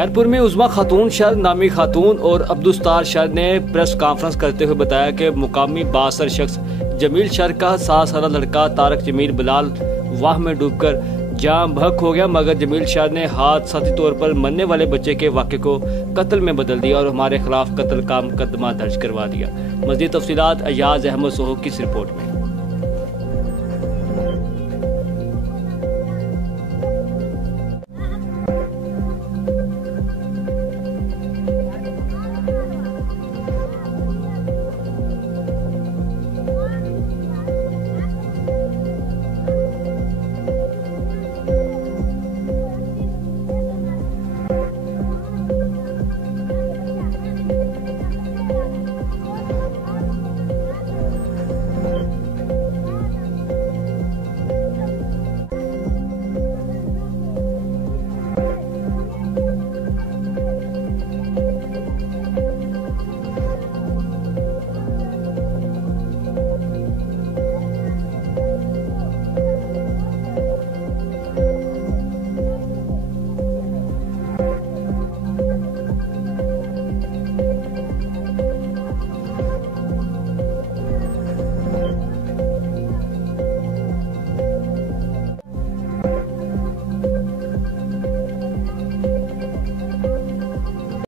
खैरपुर में उज़मा खातून शर नामी खातून और अब्दुस्तार शर ने प्रेस कॉन्फ्रेंस करते हुए बताया कि मुकामी बासर शख्स जमील शर का 7 साल लड़का तारक जमील बिलाल वाह में डूबकर जाम बहक हो गया, मगर जमील शर ने हादसाती तौर पर मरने वाले बच्चे के वाक़े को कत्ल में बदल दिया और हमारे खिलाफ कत्ल का मुकदमा दर्ज करवा दिया। मज़ीद तफसीलात अयाज अहमद सोहो की इस रिपोर्ट में।